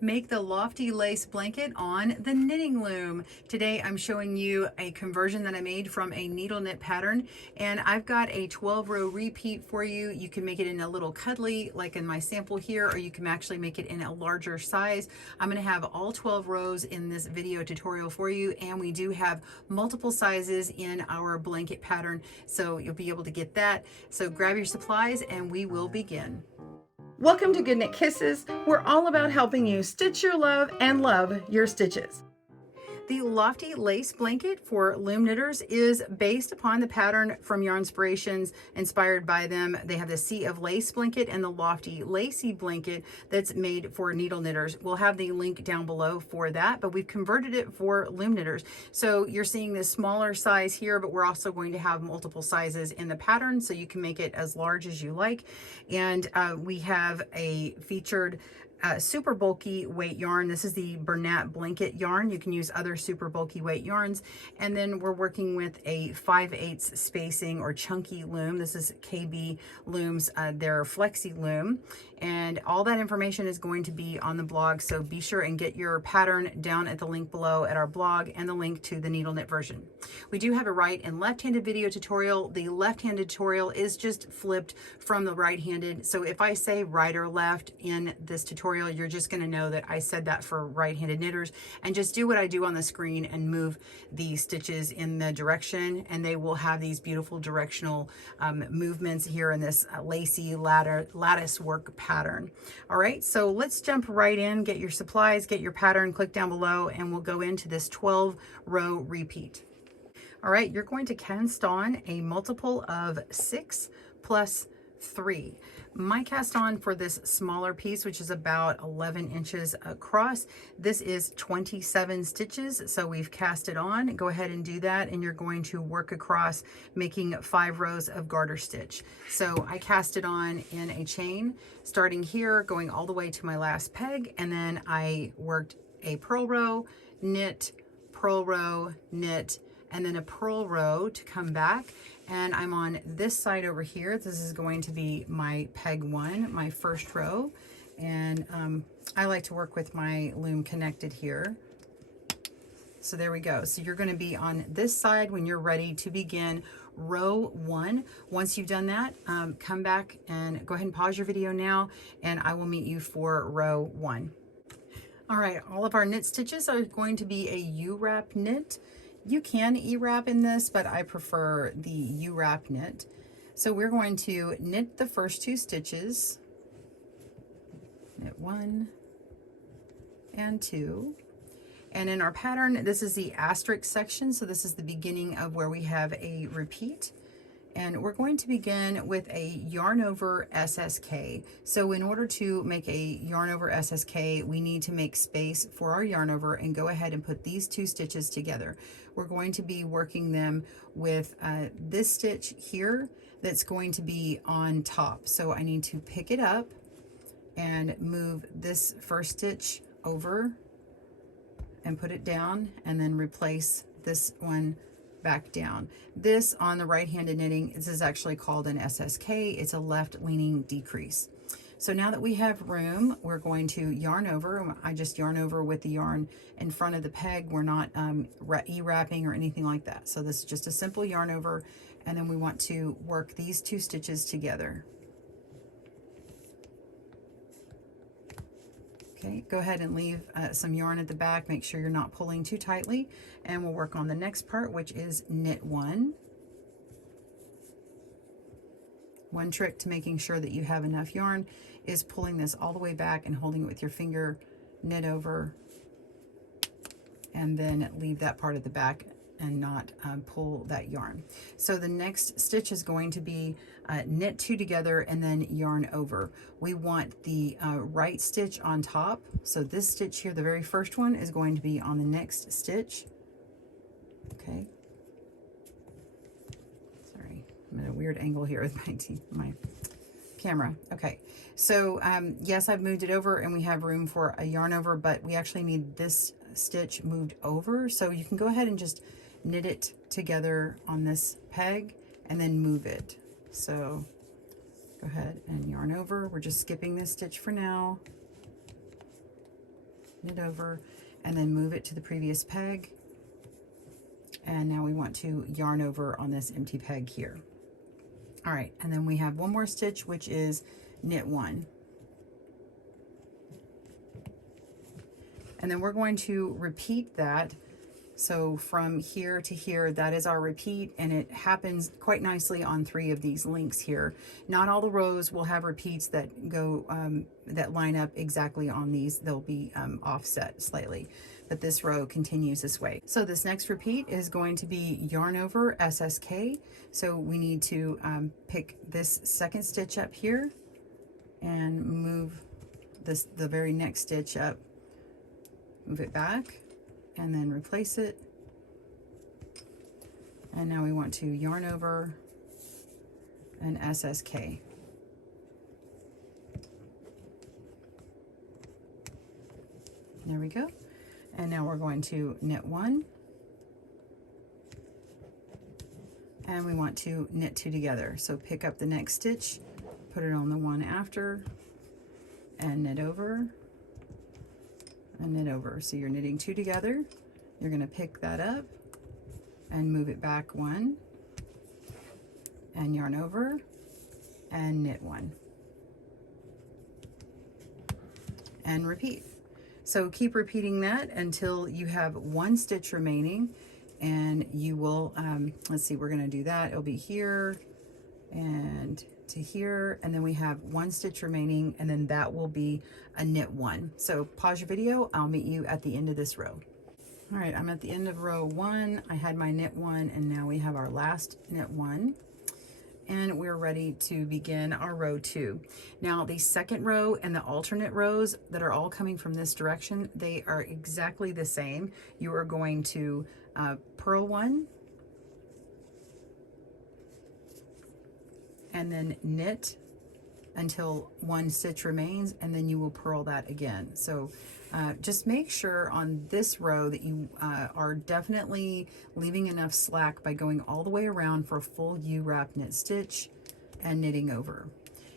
Make the lofty lace blanket on the knitting loom. Today I'm showing you a conversion that I made from a needle knit pattern, and I've got a 12-row repeat for you. You can make it in a little cuddly like in my sample here, or you can actually make it in a larger size. I'm going to have all 12 rows in this video tutorial for you, and we do have multiple sizes in our blanket pattern, so you'll be able to get that. So grab your supplies and we will begin. Welcome to GoodKnit Kisses. We're all about helping you stitch your love and love your stitches. The lofty lace blanket for loom knitters is based upon the pattern from Yarnspirations, inspired by them. They have the Sea of Lace blanket and the lofty lacy blanket that's made for needle knitters. We'll have the link down below for that, but we've converted it for loom knitters. So you're seeing this smaller size here, but we're also going to have multiple sizes in the pattern, so you can make it as large as you like. And we have a featured super bulky weight yarn. This is the Bernat blanket yarn. You can use other super bulky weight yarns. And then we're working with a 5/8 spacing or chunky loom. This is KB Looms, their Flexi Loom. And all that information is going to be on the blog, so be sure and get your pattern down at the link below at our blog and the link to the needle knit version. We do have a right and left-handed video tutorial. The left-handed tutorial is just flipped from the right-handed. So if I say right or left in this tutorial, you're just going to know that I said that for right-handed knitters, and just do what I do on the screen and move the stitches in the direction, and they will have these beautiful directional movements here in this lacy lattice work pattern. All right, so let's jump right in. Get your supplies, get your pattern, click down below, and we'll go into this 12-row repeat. All right, you're going to cast on a multiple of 6 plus 3. My cast on for this smaller piece, which is about 11 inches across, this is 27 stitches. So we've cast it on. Go ahead and do that, and you're going to work across, making 5 rows of garter stitch. So I cast it on in a chain, starting here, going all the way to my last peg, and then I worked a purl row, knit, purl row, knit, and then a purl row to come back. And I'm on this side over here. This is going to be my peg 1, my first row. And I like to work with my loom connected here. So there we go. So you're going to be on this side when you're ready to begin row 1. Once you've done that, come back and go ahead and pause your video now, and I will meet you for row 1. All right, all of our knit stitches are going to be a U-wrap knit. You can E-wrap in this, but I prefer the U-wrap knit. So we're going to knit the first 2 stitches, knit 1 and 2. And in our pattern, this is the asterisk section. So this is the beginning of where we have a repeat. And we're going to begin with a yarn over SSK. So in order to make a yarn over SSK, we need to make space for our yarn over and go ahead and put these 2 stitches together. We're going to be working them with this stitch here that's going to be on top. So I need to pick it up and move this first stitch over and put it down, and then replace this one back down. This on the right-handed knitting, this is actually called an SSK. It's a left-leaning decrease. So now that we have room, we're going to yarn over. I just yarn over with the yarn in front of the peg. We're not E-wrapping or anything like that. So this is just a simple yarn over, and then we want to work these 2 stitches together. Okay, go ahead and leave some yarn at the back. Make sure you're not pulling too tightly, and we'll work on the next part, which is knit 1. One trick to making sure that you have enough yarn is pulling this all the way back and holding it with your finger, knit over, and then leave that part at the back and not pull that yarn. So the next stitch is going to be knit 2 together and then yarn over. We want the right stitch on top. So this stitch here, the very first one, is going to be on the next stitch. Okay. Sorry, I'm at a weird angle here with my camera. Okay, so yes, I've moved it over and we have room for a yarn over, but we actually need this stitch moved over. So you can go ahead and just knit it together on this peg and then move it. So go ahead and yarn over. We're just skipping this stitch for now. knit over, and then move it to the previous peg. And now we want to yarn over on this empty peg here. All right, and then we have one more stitch, which is knit one. And then we're going to repeat that. So from here to here, that is our repeat, and it happens quite nicely on 3 of these links here. Not all the rows will have repeats that go that line up exactly on these. They'll be offset slightly, but this row continues this way. So this next repeat is going to be yarn over SSK. So we need to pick this second stitch up here and move the very next stitch up, move it back, and then replace it. And now we want to yarn over an SSK. There we go. And now we're going to knit one. And we want to knit 2 together. So pick up the next stitch, put it on the one after, and knit over, and knit over. So you're knitting 2 together. You're going to pick that up and move it back 1, and yarn over and knit 1, and repeat. So keep repeating that until you have 1 stitch remaining, and you will let's see, we're going to do that. It'll be here and to here, and then we have 1 stitch remaining, and then that will be a knit 1. So pause your video. I'll meet you at the end of this row. All right, I'm at the end of row 1. I had my knit 1, and now we have our last knit 1, and we're ready to begin our row 2. Now the second row and the alternate rows that are all coming from this direction, they are exactly the same. You are going to purl 1, and then knit until 1 stitch remains, and then you will purl that again. So just make sure on this row that you are definitely leaving enough slack by going all the way around for a full U-wrap knit stitch and knitting over.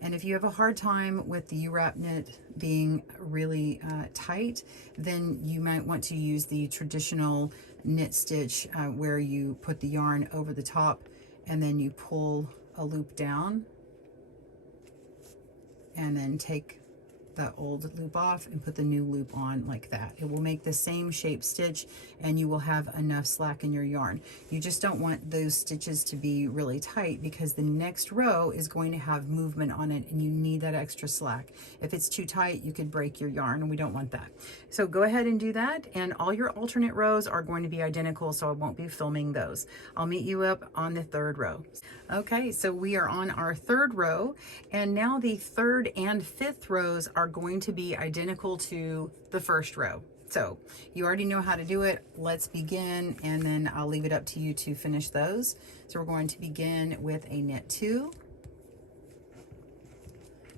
And if you have a hard time with the U-wrap knit being really tight, then you might want to use the traditional knit stitch where you put the yarn over the top and then you pull a loop down and then take the old loop off and put the new loop on like that. It will make the same shape stitch, and you will have enough slack in your yarn. You just don't want those stitches to be really tight, because the next row is going to have movement on it and you need that extra slack. If it's too tight, you could break your yarn, and we don't want that. So go ahead and do that, and all your alternate rows are going to be identical, so I won't be filming those. I'll meet you up on the 3rd row. Okay, so we are on our 3rd row, and now the 3rd and 5th rows are going to be identical to the 1st row. So you already know how to do it. Let's begin, and then I'll leave it up to you to finish those. So we're going to begin with a knit 2,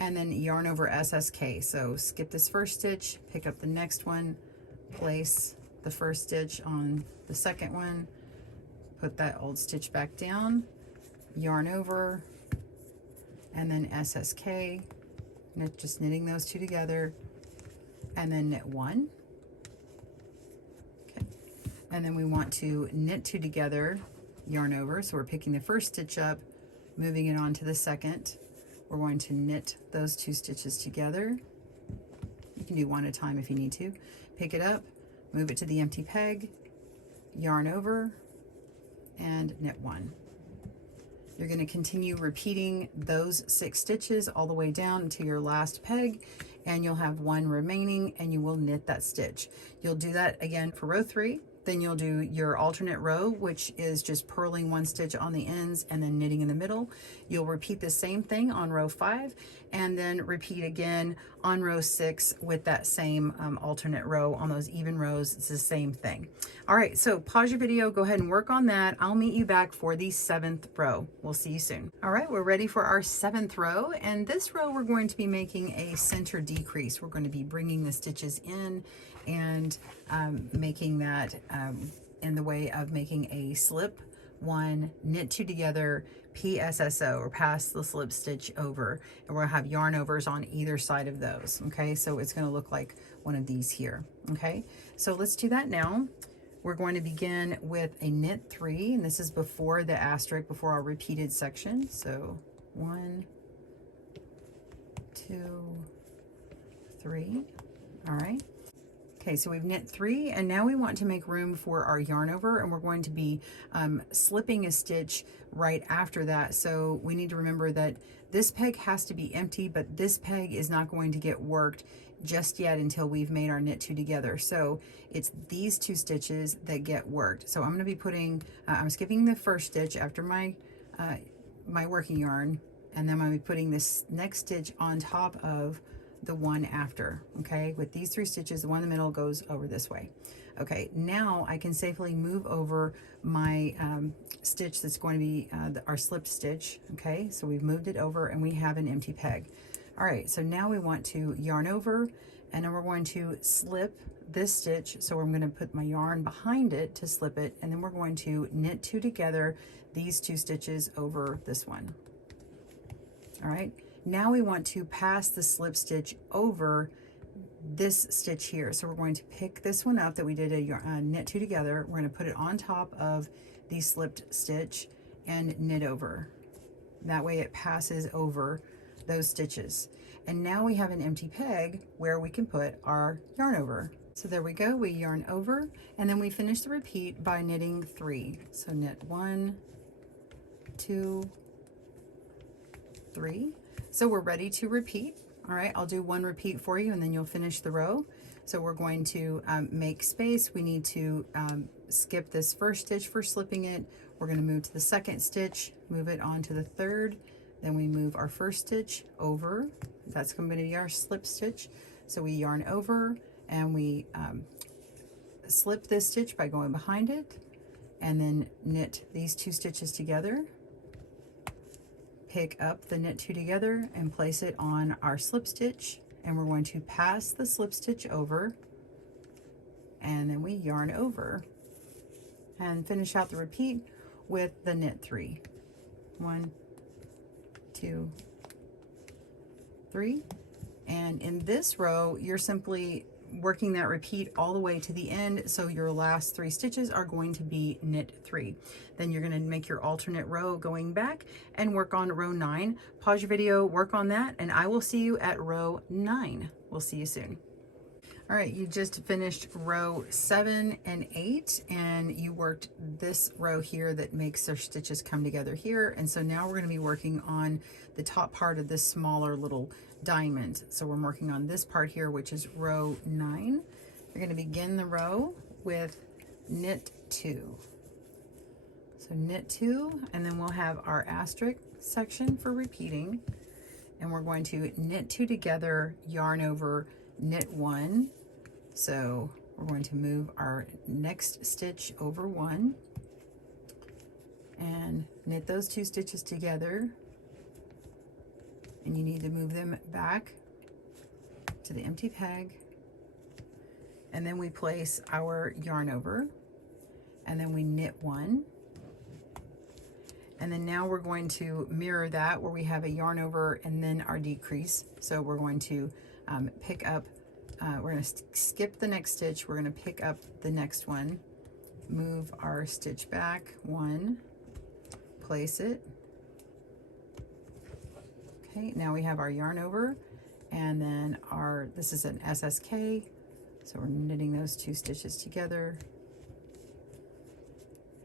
and then yarn over SSK. So skip this first stitch, pick up the next one, place the first stitch on the second one, put that old stitch back down, yarn over, and then SSK, just knitting those 2 together, and then knit 1. Okay, and then we want to knit 2 together, yarn over. So we're picking the first stitch up, moving it on to the second. We're going to knit those 2 stitches together. You can do one at a time if you need to. Pick it up, move it to the empty peg, yarn over, and knit 1. You're going to continue repeating those 6 stitches all the way down until your last peg, and you'll have 1 remaining, and you will knit that stitch. You'll do that again for row 3. Then you'll do your alternate row, which is just purling 1 stitch on the ends and then knitting in the middle. You'll repeat the same thing on row 5, and then repeat again on row 6 with that same alternate row on those even rows. It's the same thing. All right, so pause your video, go ahead and work on that. I'll meet you back for the 7th row. We'll see you soon. All right, we're ready for our 7th row, and this row we're going to be making a center decrease. We're going to be bringing the stitches in and making that in the way of making a slip 1, knit 2 together, PSSO, or pass the slip stitch over, and we're gonna have yarn overs on either side of those. Okay, so it's gonna look like one of these here. Okay, so let's do that now. We're going to begin with a knit 3, and this is before the asterisk, before our repeated section. So 1, 2, 3. All right. Okay, so we've knit 3, and now we want to make room for our yarn over, and we're going to be slipping a stitch right after that. So we need to remember that this peg has to be empty, but this peg is not going to get worked just yet until we've made our knit 2 together. So it's these 2 stitches that get worked. So I'm going to be putting, I'm skipping the first stitch after my my working yarn, and then I'm going to be putting this next stitch on top of the one after. Okay, with these 3 stitches, the one in the middle goes over this way. Okay, now I can safely move over my stitch that's going to be our slipped stitch. Okay, so we've moved it over and we have an empty peg. All right, so now we want to yarn over, and then we're going to slip this stitch. So I'm going to put my yarn behind it to slip it, and then we're going to knit 2 together, these 2 stitches over this one. All right, now we want to pass the slip stitch over this stitch here. So we're going to pick this one up that we did a knit 2 together. We're going to put it on top of the slipped stitch and knit over. That way it passes over those stitches. And now we have an empty peg where we can put our yarn over. So there we go, we yarn over, and then we finish the repeat by knitting 3. So knit 1, 2, 3. So we're ready to repeat. All right, I'll do one repeat for you and then you'll finish the row. So we're going to make space. We need to skip this first stitch for slipping it. We're going to move to the second stitch, move it on to the third. Then we move our first stitch over. That's going to be our slip stitch. So we yarn over and we slip this stitch by going behind it, and then knit these 2 stitches together. Pick up the knit 2 together and place it on our slip stitch, and we're going to pass the slip stitch over, and then we yarn over and finish out the repeat with the knit 3. 1, 2, 3. And in this row you're simply working that repeat all the way to the end, so your last 3 stitches are going to be knit 3. Then you're going to make your alternate row going back and work on row 9. Pause your video, work on that, and I will see you at row 9. We'll see you soon. All right, you just finished row 7 and 8, and you worked this row here that makes our stitches come together here. And so now we're going to be working on the top part of this smaller little diamond. So we're working on this part here, which is row 9. You're going to begin the row with knit 2. So knit 2, and then we'll have our asterisk section for repeating, and we're going to knit 2 together, yarn over, knit 1. So we're going to move our next stitch over 1 and knit those 2 stitches together, and you need to move them back to the empty peg, and then we place our yarn over, and then we knit 1, and then now we're going to mirror that where we have a yarn over and then our decrease. So we're going to pick up, we're going to skip the next stitch, we're going to pick up the next one, move our stitch back 1, place it. Okay, now we have our yarn over, and then this is an SSK, so we're knitting those 2 stitches together.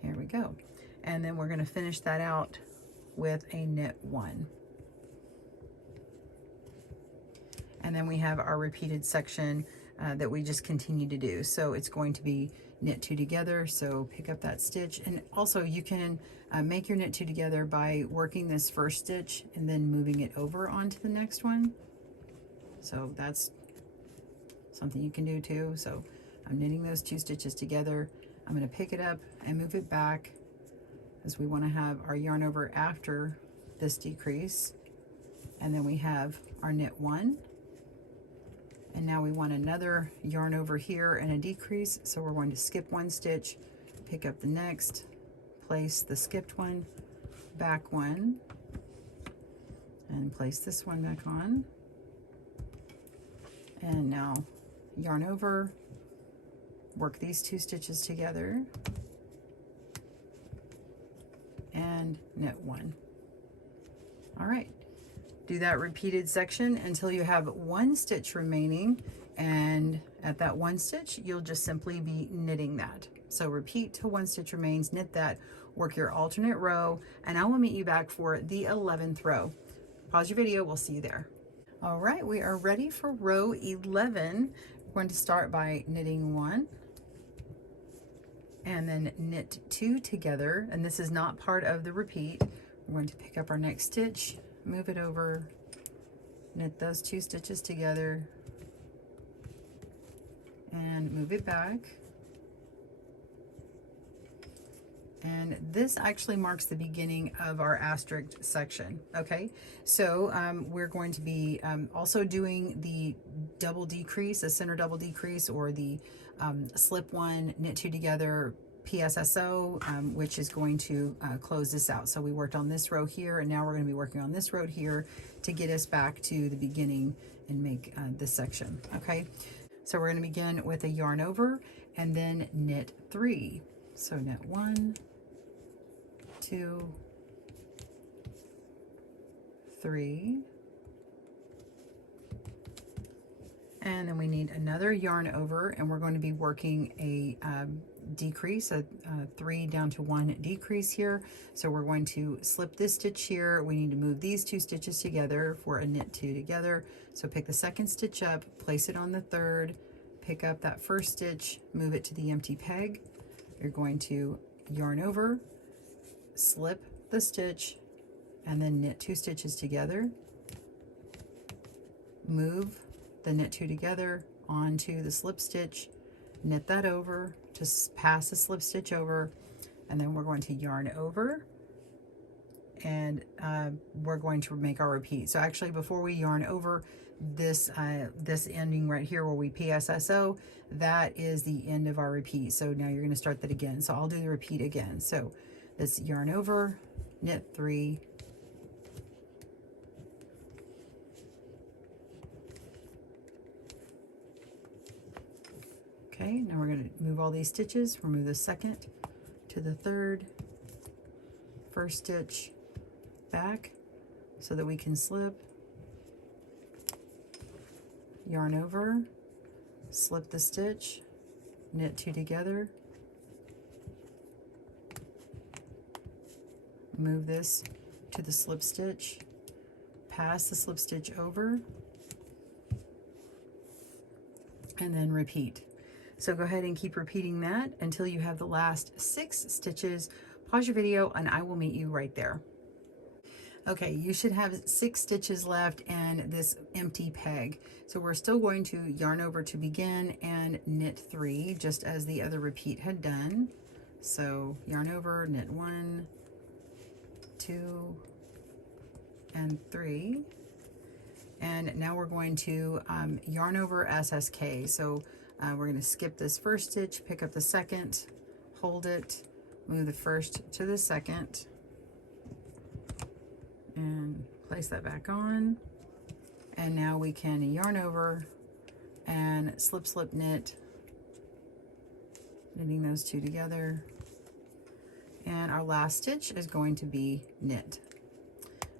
Here we go. And then we're going to finish that out with a knit 1. And then we have our repeated section that we just continue to do. So it's going to be knit 2 together, so pick up that stitch. And also you can make your knit 2 together by working this first stitch and then moving it over onto the next one. So that's something you can do too. So I'm knitting those 2 stitches together. I'm going to pick it up and move it back, as we want to have our yarn over after this decrease. And then we have our knit 1, and now we want another yarn over here and a decrease, so we're going to skip 1 stitch, pick up the next, place the skipped one, back one, and place this one back on. And now yarn over, work these 2 stitches together, and knit 1. All right, do that repeated section until you have 1 stitch remaining, and at that 1 stitch you'll just simply be knitting that. So repeat till 1 stitch remains, knit that, work your alternate row, and I will meet you back for the 11th row. Pause your video, we'll see you there. All right, we are ready for row 11. We're going to start by knitting 1 and then knit 2 together, and this is not part of the repeat. We're going to pick up our next stitch, move it over, knit those 2 stitches together, and move it back. And this actually marks the beginning of our asterisk section. Okay, so we're going to be also doing the double decrease, the center double decrease, or the slip 1, knit 2 together, PSSO, which is going to close this out. So we worked on this row here, and now we're going to be working on this row here to get us back to the beginning and make this section. Okay, so we're going to begin with a yarn over and then knit 3. So knit 1, 2, 3, and then we need another yarn over, and we're going to be working a decrease, a 3 down to 1 decrease here. So we're going to slip this stitch here. We need to move these 2 stitches together for a knit 2 together. So pick the 2nd stitch up, place it on the 3rd, pick up that 1st stitch, move it to the empty peg. You're going to yarn over, slip the stitch, and then knit 2 stitches together, move the knit 2 together onto the slip stitch, knit that over to pass the slip stitch over, and then we're going to yarn over, and we're going to make our repeat. So actually, before we yarn over, this this ending right here where we PSSO, that is the end of our repeat. So now you're going to start that again. So I'll do the repeat again. So this yarn over, knit 3, okay, now we're going to move all these stitches, remove the 2nd to the 3rd, 1st stitch back so that we can slip, yarn over, slip the stitch, knit 2 together, move this to the slip stitch, pass the slip stitch over, and then repeat. So go ahead and keep repeating that until you have the last 6 stitches. Pause your video and I will meet you right there. Okay, you should have 6 stitches left and this empty peg. So we're still going to yarn over to begin and knit 3, just as the other repeat had done. So yarn over, knit 1, 2, and 3. And now we're going to yarn over SSK. So we're going to skip this 1st stitch, pick up the 2nd, hold it, move the 1st to the 2nd, and place that back on. And now we can yarn over and slip, slip, knit, knitting those 2 together. And our last stitch is going to be knit.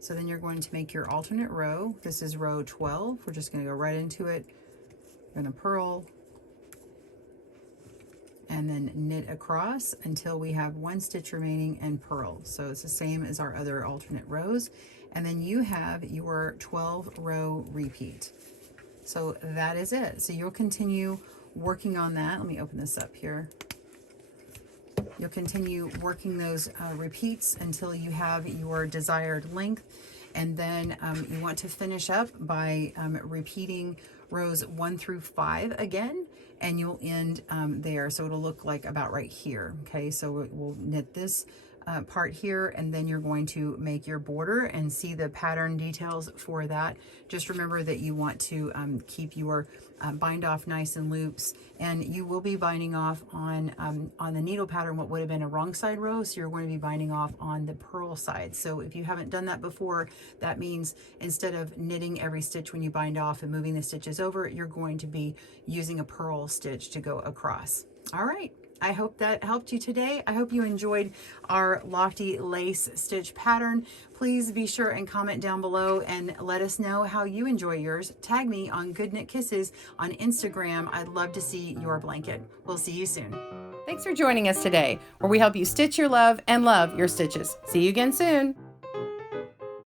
So then you're going to make your alternate row. This is row 12. We're just going to go right into it. We're going to purl and then knit across until we have 1 stitch remaining and purl. So it's the same as our other alternate rows. And then you have your 12 row repeat. So that is it. So you'll continue working on that. Let me open this up here. You'll continue working those repeats until you have your desired length. And then you want to finish up by repeating rows 1 through 5 again, and you'll end there. So it'll look like about right here. Okay, so we'll knit this part here, and then you're going to make your border and see the pattern details for that. Just remember that you want to keep your bind off nice in loops, and you will be binding off on the needle pattern what would have been a wrong side row, so you're going to be binding off on the purl side. So if you haven't done that before, that means instead of knitting every stitch when you bind off and moving the stitches over, you're going to be using a purl stitch to go across. All right, I hope that helped you today. I hope you enjoyed our lofty lace stitch pattern. Please be sure and comment down below and let us know how you enjoy yours. Tag me on GoodKnit Kisses on Instagram. I'd love to see your blanket. We'll see you soon. Thanks for joining us today, where we help you stitch your love and love your stitches. See you again soon.